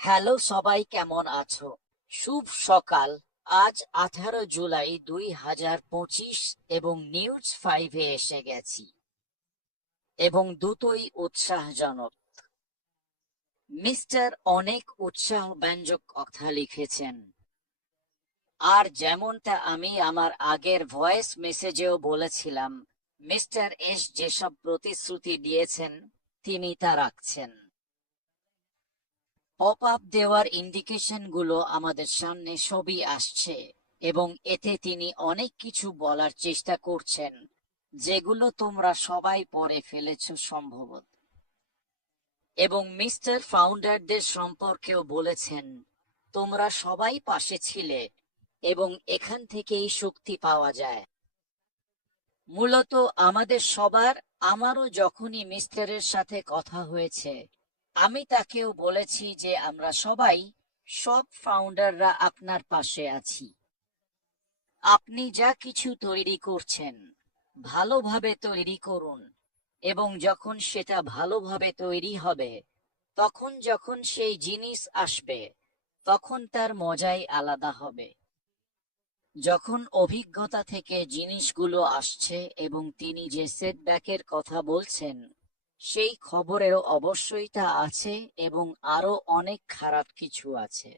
Hello সবাই, কেমন আছো? শুভ সকাল। আজ 18 জুলাই 2025 এবং নিউজ 5-এ এসে গেছি, এবং দুটোই উৎসাহজনক। মিস্টার অনেক উৎসাহব্যঞ্জক কথা লিখেছেন, আর যেমনটা আমি আমার আগের ভয়েস মেসেজেও বলেছিলাম, মিস্টার এস যেসব প্রতিশ্রুতি দিয়েছেন তিনি তা রাখছেন। পপ আপ দেওয়ার ইন্ডিকেশনগুলো আমাদের সামনে সবই আসছে, এবং এতে তিনি অনেক কিছু বলার চেষ্টা করছেন যেগুলো তোমরা সবাই পড়ে ফেলেছ সম্ভবত। এবং মিস্টার ফাউন্ডারদের সম্পর্কেও বলেছেন, তোমরা সবাই পাশে ছিলে এবং এখান থেকেই শক্তি পাওয়া যায়। মূলত আমাদের সবার, আমারও যখনই মিস্টারের সাথে কথা হয়েছে, আমি তাকেও বলেছি যে আমরা সবাই, সব ফাউন্ডাররা আপনার পাশে আছি। আপনি যা কিছু তৈরি করছেন ভালোভাবে তৈরি করুন, এবং যখন সেটা ভালোভাবে তৈরি হবে, তখন যখন সেই জিনিস আসবে তখন তার মজাই আলাদা হবে। যখন অভিজ্ঞতা থেকে জিনিসগুলো আসছে এবং তিনি যে সেটব্যাকের কথা বলছেন, সেই খবরেও অবশ্যই তা আছে, এবং আরো অনেক খারাপ কিছু আছে।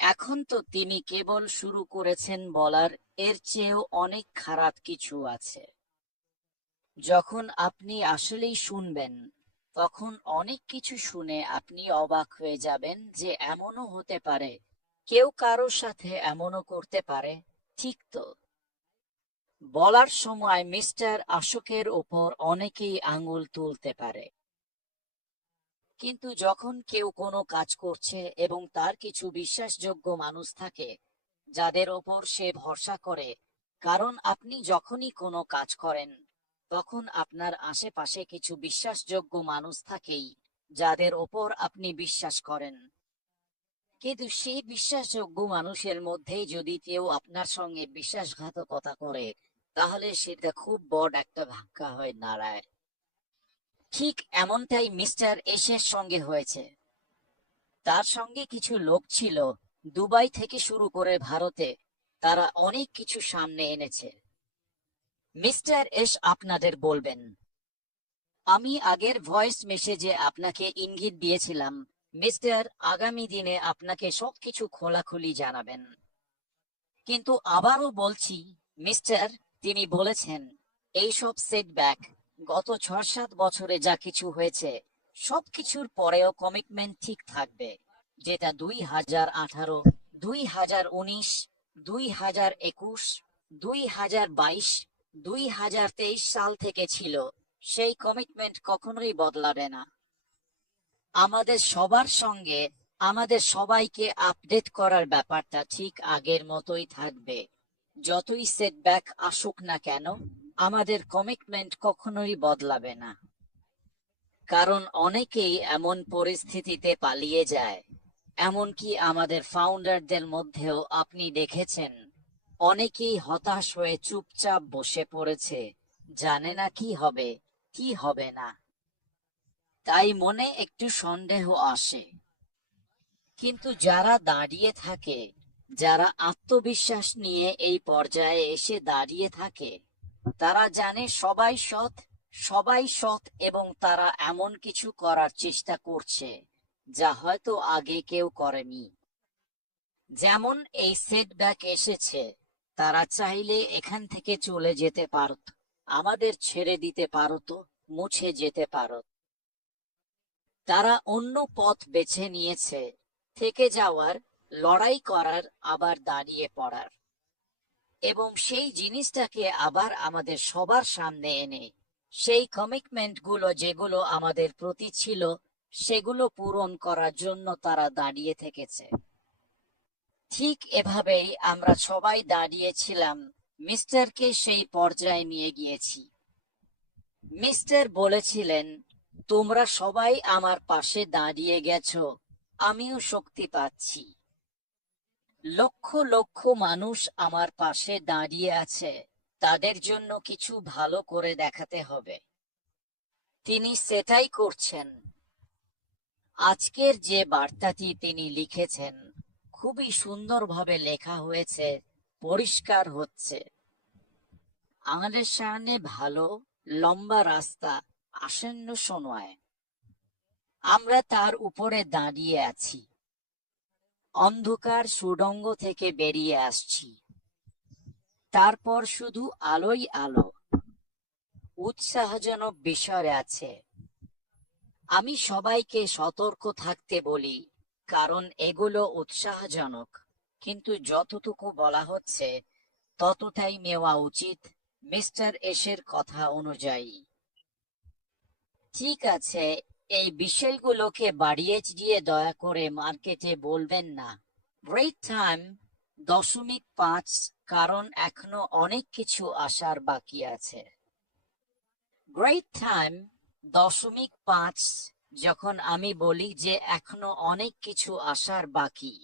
এখন তো তিনি কেবল শুরু করেছেন বলার, এর চেয়েও অনেক খারাপ কিছু আছে। যখন আপনি আসলেই শুনবেন, তখন অনেক কিছু শুনে আপনি অবাক হয়ে যাবেন যে এমনও হতে পারে, কেউ কারোর সাথে এমনও করতে পারে। ঠিক তো? বলার সময় মিস্টার অশোকের ওপর অনেকেই আঙুল তুলতে পারে, কিন্তু যখন কেউ কোনো কাজ করছে এবং তার কিছু বিশ্বাসযোগ্য মানুষ থাকে যাদের ওপর সে ভরসা করে, কারণ আপনি যখনই কোনো কাজ করেন তখন আপনার আশেপাশে কিছু বিশ্বাসযোগ্য মানুষ থাকেই যাদের ওপর আপনি বিশ্বাস করেন। কিন্তু সেই বিশ্বাসযোগ্য মানুষের মধ্যেই যদি কেউ আপনার সঙ্গে বিশ্বাসঘাতকতা করে, তাহলে সেটা খুব বড় একটা ধাক্কা হয়ে দাঁড়ায়। ঠিক এমনটাই মিস্টার এসের সঙ্গে হয়েছে। তার সঙ্গে কিছু লোক ছিল দুবাই থেকে শুরু করে ভারতে, তারা অনেক কিছু সামনে এনেছে। মিস্টার এস আপনাদের বলবেন, আমি আগের ভয়েস মেসেজে আপনাকে ইঙ্গিত দিয়েছিলাম মিস্টার আগামী দিনে আপনাকে সবকিছু খোলাখুলি জানাবেন। কিন্তু আবারও বলছি মিস্টার, তিনি বলেছেন এইসব সেটব্যাক, গত 6-7 বছরে যা কিছু হয়েছে, সবকিছুর পরেও কমিটমেন্ট ঠিক থাকবে, যেটা 2018, 2019, 2021, 2022, 2023 সাল থেকে ছিল। সেই কমিটমেন্ট কখনোই বদলাবে না। আমাদের সবার সঙ্গে, আমাদের সবাইকে আপডেট করার ব্যাপারটা ঠিক আগের মতোই থাকবে। যতই সেটব্যাক আসুক না কেন, আমাদের কমিটমেন্ট কখনোই বদলাবে না। কারণ অনেকেই এমন পরিস্থিতিতে পালিয়ে যায়, এমনকি আমাদের ফাউন্ডারদের মধ্যেও আপনি দেখেছেন, অনেকেই হতাশ হয়ে চুপচাপ বসে পড়েছে, জানে না কি হবে, কি হবে না। তাই মনে একটু সন্দেহ আসে। কিন্তু যারা দাঁড়িয়ে থাকে, যারা আত্মবিশ্বাস নিয়ে এই পর্যায়ে এসে দাঁড়িয়ে থাকে, তারা জানে সবাই সৎ, সবাই সৎ, এবং তারা এমন কিছু করার চেষ্টা করছে যা হয়তো আগে কেউ করেনি। যেমন এই সেটব্যাক এসেছে, তারা চাইলে এখান থেকে চলে যেতে পারত, আমাদের ছেড়ে দিতে পারত, মুছে যেতে পারত। তারা অন্য পথ বেছে নিয়েছে, থেকে যাওয়ার, লড়াই করার, আবার দাঁড়িয়ে পড়ার, এবং সেই জিনিসটাকে আবার আমাদের সবার সামনে এনে সেই কমিটমেন্টগুলো যেগুলো আমাদের প্রতি ছিল সেগুলো পূরণ করার জন্য তারা দাঁড়িয়ে থেকেছে। ঠিক এভাবেই আমরা সবাই দাঁড়িয়েছিলাম, মিস্টারকে সেই পর্যায়ে নিয়ে গিয়েছি। মিস্টার বলেছিলেন, তোমরা সবাই আমার পাশে দাঁড়িয়ে গেছো, আমিও শক্তি পাচ্ছি। লক্ষ লক্ষ মানুষ আমার পাশে দাঁড়িয়ে আছে, তাদের জন্য কিছু ভালো করে দেখাতে হবে। তিনি সেটাই করছেন। আজকের যে বার্তাটি তিনি লিখেছেন খুবই সুন্দরভাবে লেখা হয়েছে, পরিষ্কার হচ্ছে। আমাদের সামনে ভালো লম্বা রাস্তা আসন্ন সময়, আমরা তার উপরে দাঁড়িয়ে আছি। অন্ধকার সুড়ঙ্গ থেকে বেরিয়ে আসছি, তারপর শুধু আলোই আলো। উৎসাহজনক বিষয় আছে। আমি সবাইকে সতর্ক থাকতে বলি, কারণ এগুলো উৎসাহজনক, কিন্তু যতটুকু বলা হচ্ছে ততটাই নেওয়া উচিত মিস্টার এশের কথা অনুযায়ী। ঠিক আছে, এই বিষয়গুলোকে বাড়িয়ে দিয়ে দয়া করে মার্কেটে বলবেন না। ব্রেক টাইম 0.5, কারণ এখনো অনেক কিছু আসার বাকি আছে। ব্রেক টাইম 0.5, যখন আমি বলি যে এখনো অনেক কিছু আসার বাকি,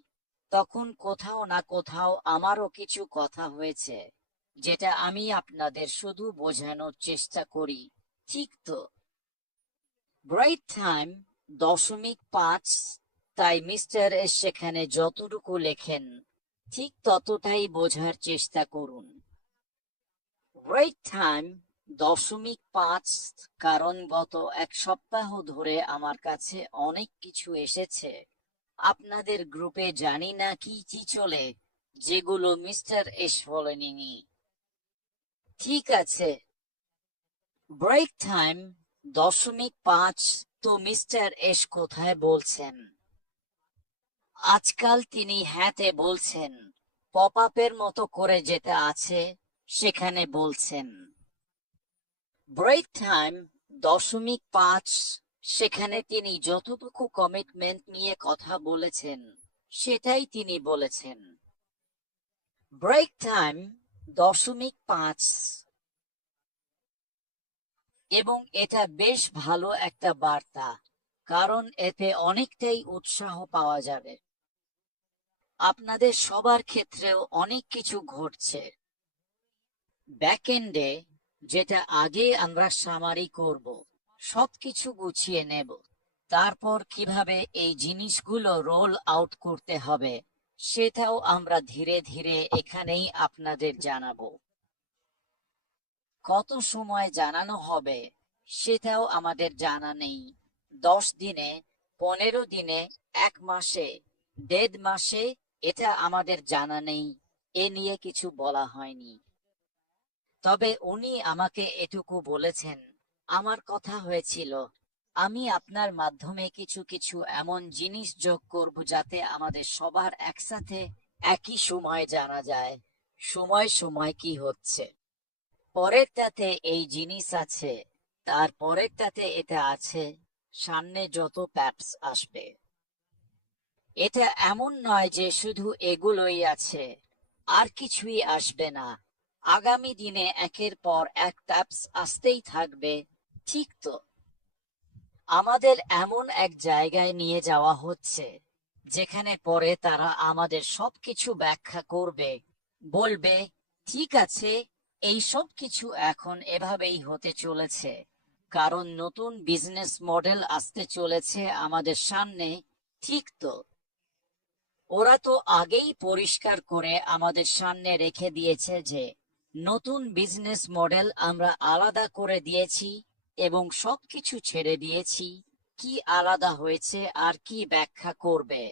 তখন কোথাও না কোথাও আমারও কিছু কথা হয়েছে যেটা আমি আপনাদের শুধু বোঝানোর চেষ্টা করি, ঠিক তো? ব্রেক টাইম 0.5, তাই মিস্টার এস সেখানে যতটুকু লেখেন ঠিক ততটাই বোঝার চেষ্টা করুন। ব্রেক টাইম 0.5, কারণ গত এক সপ্তাহ ধরে আমার কাছে অনেক কিছু এসেছে আপনাদের গ্রুপে, জানি না কি কি চলে, যেগুলো মিস্টার এস বলেনি। ঠিক আছে, ব্রেক টাইম 0.5, তো মিস্টার এস কোথায় বলছেন? আজকাল তিনি হ্যাঁতে বলছেন, পপ আপের মতো করে যেতে আছে সেখানে বলছেন। ব্রেক টাইম 0.5, সেখানে তিনি যতটুকু কমিটমেন্ট নিয়ে কথা বলেছেন সেটাই তিনি বলেছেন। ব্রেক টাইম 0.5, এবং এটা বেশ ভালো একটা বার্তা, কারণ এতে অনেকটাই উৎসাহ পাওয়া যাবে। আপনাদের সবার ক্ষেত্রেও অনেক কিছু ঘটছে ব্যাকএন্ডে, যেটা আগে আমরা সামারি করব, সবকিছু গুছিয়ে নেব, তারপর কিভাবে এই জিনিসগুলো রোল আউট করতে হবে সেটাও আমরা ধীরে ধীরে এখানেই আপনাদের জানাবো। কত সময় জানানো হবে সেটাও আমাদের জানা নেই। 10 দিনে, 15 দিনে, 1 মাসে, 1.5 মাসে, এটা আমাদের জানা নেই। এ নিয়ে কিছু বলা হয়নি। তবে উনি আমাকে এটুকু বলেছেন, আমার কথা হয়েছিল আমি আপনার মাধ্যমে কিছু কিছু এমন জিনিস যোগ করব যাতে আমাদের সবার একসাথে একই সময় জানা যায় সময় সময় কি হচ্ছে। পরেরটাতে এই জিনিস আছে, তার পরেরটাতে এটা আছে, সামনে যত প্যাপস আসবে। এটা এমন নয় যে শুধু এগুলোই আছে, আর কিছুই আসবে না। আগামী দিনে একের পর এক ট্যাপস আসতেই থাকবে, ঠিক তো? আমাদের এমন এক জায়গায় নিয়ে যাওয়া হচ্ছে যেখানে পরে তারা আমাদের সবকিছু ব্যাখ্যা করবে, বলবে ঠিক আছে, এই সব কিছু এখন এভাবেই হতে চলেছে, কারণ নতুন বিজনেস মডেল আসতে চলেছে আমাদের সামনে, ঠিক তো? ওরা তো আগেই পরিষ্কার করে আমাদের সামনে রেখে দিয়েছে যে নতুন বিজনেস মডেল আমরা আলাদা করে দিয়েছি এবং সবকিছু ছেড়ে দিয়েছি। কি আলাদা হয়েছে আর কি ব্যাখ্যা করবে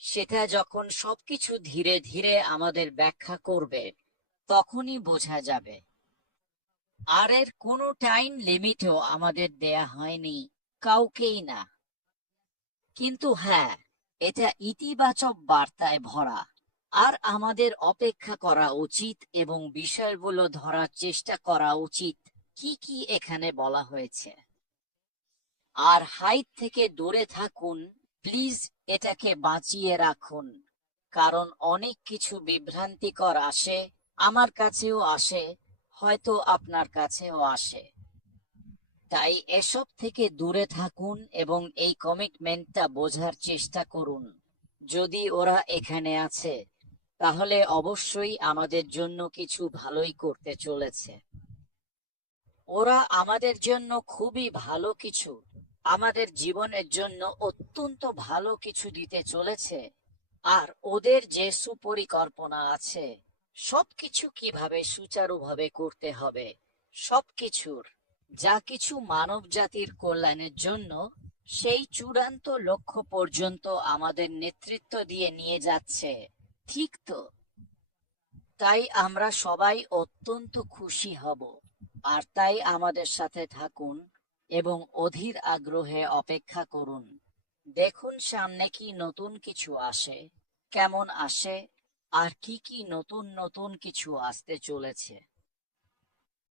সেটা যখন সবকিছু ধীরে ধীরে আমাদের ব্যাখ্যা করবে তখনই বোঝা যাবে। আর এর কোনো টাইম লিমিটও আমাদের দেয়া হয়নি, কাউকেই না। কিন্তু হ্যাঁ, এটা ইতিবাচক বার্তায় ভরা, আর আমাদের অপেক্ষা করা উচিত এবং বিষয়গুলো ধরার চেষ্টা করা উচিত কি কি এখানে বলা হয়েছে। আর হাইট থেকে দূরে থাকুন প্লিজ, এটাকে বাঁচিয়ে রাখুন, কারণ অনেক কিছু বিভ্রান্তিকর আসে, আমার কাছেও আসে, হয়তো আপনার কাছেও আসে। তাই এসব থেকে দূরে থাকুন এবং এই কমিটমেন্টটা বোঝার চেষ্টা করুন। যদি ওরা এখানে আছে তাহলে অবশ্যই আমাদের জন্য কিছু ভালোই করতে চলেছে। ওরা আমাদের জন্য খুবই ভালো কিছু আমাদের জীবনের জন্য অত্যন্ত ভালো কিছু দিতে চলেছে। আর ওদের যে সুপরিকল্পনা আছে, সবকিছু কিভাবে সুচারুভাবে করতে হবে, সবকিছুর যা কিছু মানব জাতির কল্যাণের জন্য, সেই চূড়ান্ত লক্ষ্য পর্যন্ত আমাদের নেতৃত্ব দিয়ে নিয়ে যাচ্ছে। ঠিক তো? তাই আমরা সবাই অত্যন্ত খুশি হব। আর তাই আমাদের সাথে থাকুন এবং অধীর আগ্রহে অপেক্ষা করুন। দেখুন সামনে কি নতুন কিছু আসে, কেমন আসে, আর কি কি নতুন নতুন কিছু আসতে চলেছে।